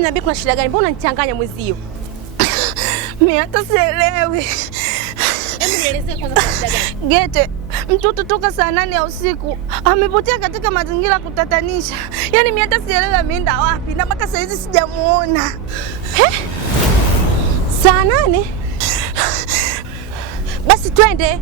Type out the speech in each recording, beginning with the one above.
niambie kuna shida gani? Mbona unanichanganya mwezio? Mimi hata sielewi. Hebu nielezee kwanza kuna shida gani? Gete, mtoto toka saa 8 ya usiku amepotea katika mazingira kutatanisha. Yaani mimi hata sielewi ameenda wapi na mpaka saa hizi sijamuona. Saa 8? Basi twende.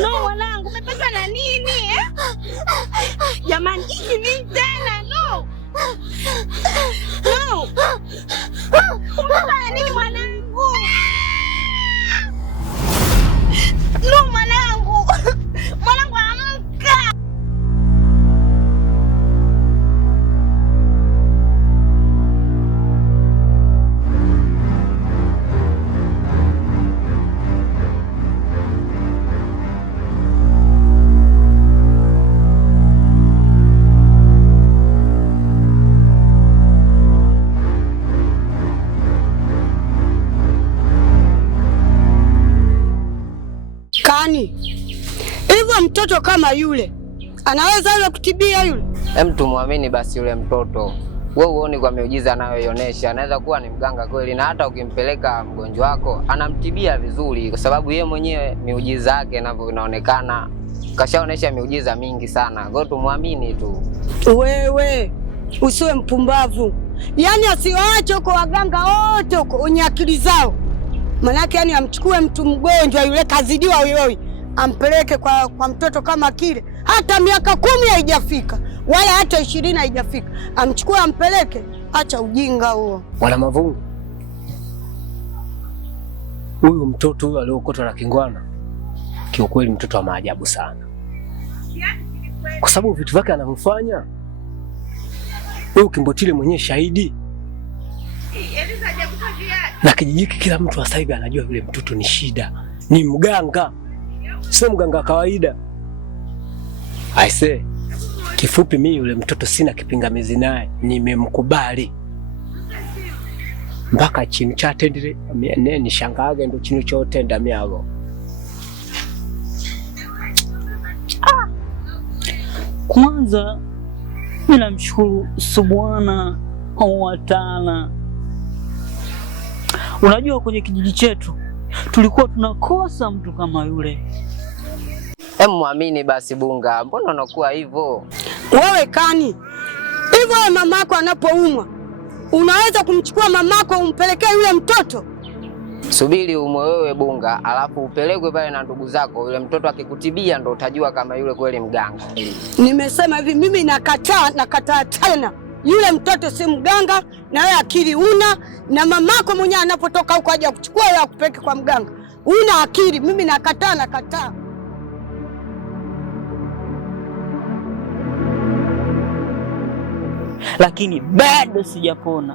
No, wanangu, umepatwa na nini? Jamani, hiki nini tena? No. Umepatwa na nini mwanangu? No, mwanangu. Mwanangu amka. Hivyo mtoto kama yule anaweza yule kutibia yule? Tumwamini basi yule mtoto. Wewe uone kwa miujiza anayoionyesha, anaweza kuwa ni mganga kweli, na hata ukimpeleka mgonjwa wako anamtibia vizuri, kwa sababu yeye mwenyewe miujiza yake inaonekana kashaonesha miujiza mingi sana. Kwa hiyo tumwamini tu. Wewe usiwe mpumbavu. Yaani asiwaache huko waganga wote huko wenye akili zao. Manake yani amchukue mtu mgonjwa yule kazidiwa uyoi, ampeleke kwa mtoto kama kile, hata miaka 10 haijafika wala hata 20 haijafika, amchukue ampeleke. Acha ujinga huo. Wana Mavungu, huyu mtoto huyu aliokotwa na Kingwana kiukweli mtoto wa maajabu sana, kwa sababu vitu vyake anavyofanya. Wewe Kimbotile mwenyewe shahidi, na kijiji kila mtu sasa hivi anajua yule mtoto ni shida, ni mganga, sio mganga kawaida. Aise, kifupi mimi yule mtoto sina kipingamizi naye, nimemkubali mpaka chini cha tendele ni shangaage ndo chini chote ndamiago. Kwanza mimi namshukuru Subhana wa Ta'ala. Unajua kwenye kijiji chetu tulikuwa tunakosa mtu kama yule. Muamini basi Bunga, mbona unakuwa hivyo? Wewe Kani, hivyo mamako anapoumwa unaweza kumchukua mamako umpelekee yule mtoto? Subiri umwe wewe Bunga, alafu upelekwe pale na ndugu zako. Yule mtoto akikutibia ndo utajua kama yule kweli mganga. Nimesema hivi, mimi nakataa tena. Yule mtoto si mganga, na wewe akili una, na mamako mwenyewe anapotoka huko aje kuchukua wewe akupeleke kwa mganga. Una akili, mimi nakataa. Lakini bado sijapona.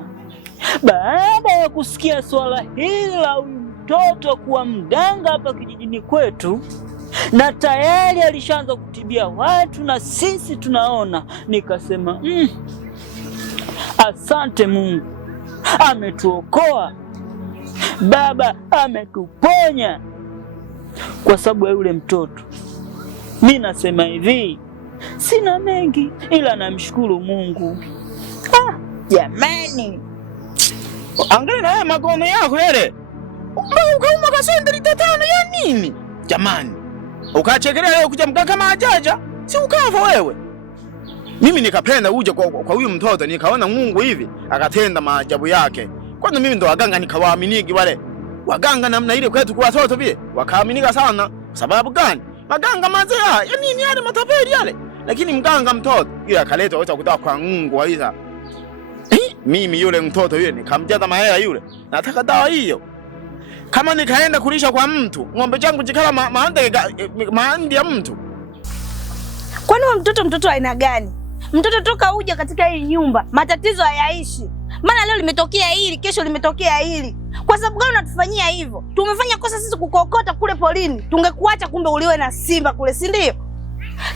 Baada ya kusikia swala hili la mtoto kuwa mganga hapa kijijini kwetu, na tayari alishaanza kutibia watu na sisi tunaona, nikasema asante Mungu, ametuokoa, Baba ametuponya kwa sababu ya yule mtoto. Mimi nasema hivi, sina mengi ila namshukuru Mungu. Jamani, angalia na magono yako yale. Ukauma kasende litatano ya nini? Jamani, ukachekelea leo kuja mganga kama ajaja, si ukafa wewe. Mimi nikapenda uje kwa huyu mtoto, nikaona Mungu hivi akatenda maajabu yake. Kwani mimi ndo waganga nikawaaminiki wale. Waganga namna ile kwetu kwa watoto vile, wakaaminika sana. Sababu gani? Maganga mazee ya nini yale matapeli yale. Lakini mganga mtoto yule akaleta wacha kutoka kwa Mungu waisa. Mimi yule mtoto yule nikamjaza mahela yule. Nataka dawa hiyo. Kama nikaenda kulisha kwa mtu, ng'ombe changu jikala maandi ya mtu. Kwani wewe mtoto aina gani? Mtoto toka uje katika hii nyumba, matatizo hayaishi. Maana leo limetokea hili, kesho limetokea hili. Kwa sababu gani unatufanyia hivyo? Tumefanya kosa sisi kukokota kule polini. Tungekuacha kumbe uliwe na simba kule, si ndio?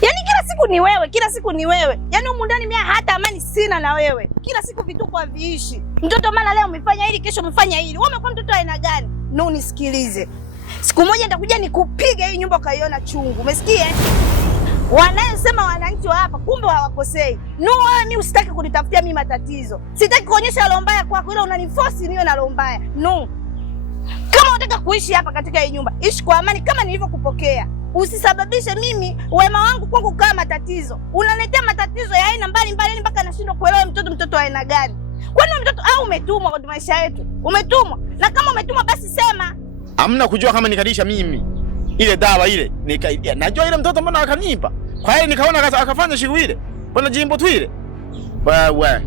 Yaani kila siku ni wewe, kila siku ni wewe. Yaani humu ndani mimi hata amani sina na wewe. Kila siku vituko haviishi. Mtoto maana leo umefanya hili, kesho umefanya hili. Wewe umekuwa mtoto aina gani? No, nisikilize. Siku moja nitakuja nikupiga hii nyumba ukaiona chungu. Umesikia? Wanayosema wananchi wa hapa kumbe hawakosei. No, wewe mimi usitaki kunitafutia mimi matatizo. Sitaki kuonyesha roho mbaya kwako, ila unaniforce niwe na roho mbaya. No. Kama unataka kuishi hapa katika hii nyumba, ishi kwa amani kama nilivyokupokea. Usisababishe mimi wema wangu kwako kama matatizo. Unaletea matatizo ya aina mbalimbali mpaka nashindwa kuelewa mtoto aina gani. Kwani mtoto au umetumwa kwa maisha yetu? Umetumwa. Na kama umetumwa basi sema. Hamna kujua kama nikalisha mimi. Ile dawa ile najua ile mtoto mbona akanipa. Kwa hiyo nikaona akafanya shughuli ile. Mbona jimbo tu ile. Wewe.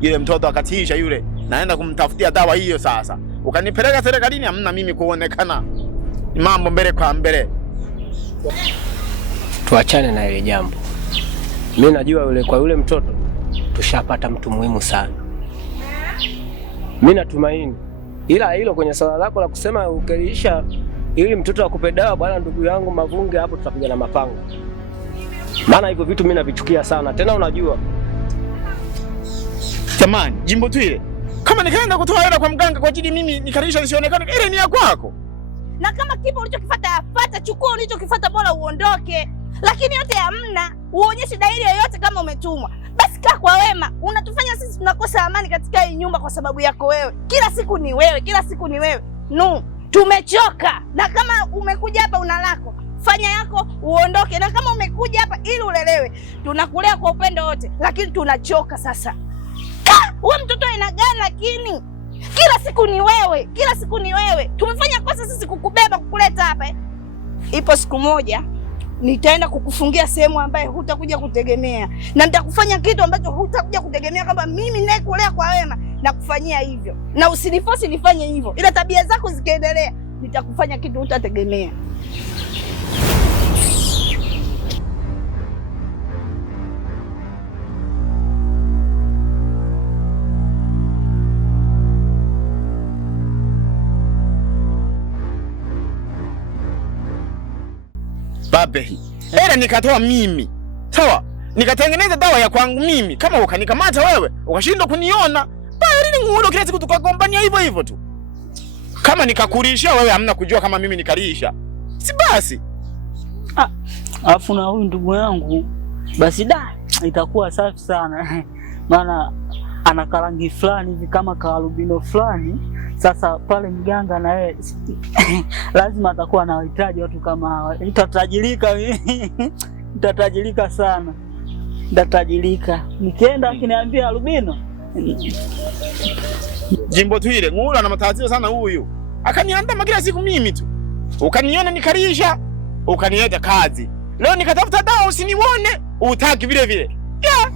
Ile mtoto akatisha yule. Naenda kumtafutia dawa hiyo sasa. Ukanipeleka serikalini hamna mimi kuonekana. Mambo mbele kwa mbele. Tuachane na ile jambo. Mimi najua yule mtoto tushapata mtu muhimu sana. Mimi natumaini. Ila hilo kwenye swala lako la kusema ukilisha ili mtoto akupe dawa, bwana ndugu yangu Mavunge, hapo tutakuja na mapanga. Maana hivyo vitu mimi navichukia sana. Tena unajua. Jamani, jimbo tu ile. Kama nikaenda kutoa hela kwa mganga kwa ajili mimi nikalisha nisionekane, ile ni ya kwako. Na kama kipo ulichokifuata afata, chukua ulichokifuata bora uondoke. Lakini yote hamna, uonyeshe dalili yoyote kama umetumwa. Basi kaa kwa wema. Unatufanya sisi tunakosa amani katika hii nyumba kwa sababu yako wewe. Kila siku ni wewe, kila siku ni wewe. No, tumechoka. Na kama umekuja hapa unalako, fanya yako uondoke. Na kama umekuja hapa ili ulelewe, tunakulea kwa upendo wote, lakini tunachoka sasa. Wewe mtoto aina gani lakini? Kila siku ni wewe, kila siku ni wewe. Tumefanya kosa sisi kukubeba kukuleta hapa. Ipo siku moja nitaenda kukufungia sehemu ambayo hutakuja kutegemea. Na nitakufanya kitu ambacho hutakuja kutegemea kama mimi ninayekulea kwa wema na kufanyia hivyo. Na usiniforce nifanye hivyo. Ila tabia zako zikiendelea, nitakufanya kitu hutategemea. Babe, hela nikatoa mimi. Sawa? Nikatengeneza dawa ya kwangu mimi. Kama ukanikamata wewe, ukashindwa kuniona, bali nguo kila siku tukagombania hivyo hivyo tu. Kama nikakulisha wewe hamna kujua kama mimi nikalisha. Si basi. Alafu na huyu ndugu yangu basi itakuwa safi sana. Maana ana karangi fulani hivi kama kalubino fulani. Sasa pale mganga na yeye lazima atakuwa anahitaji watu kama hawa. Nitatajirika mimi. Nitatajirika sana. Nitatajirika. Nikienda akiniambia albino. Jimbo tu ile ngula na matatizo sana huyu. Akaniandama kila siku mimi tu. Ukaniona nikalisha, ukanieta kazi. Leo nikatafuta dawa usinione, utaki vile vile. Yeah.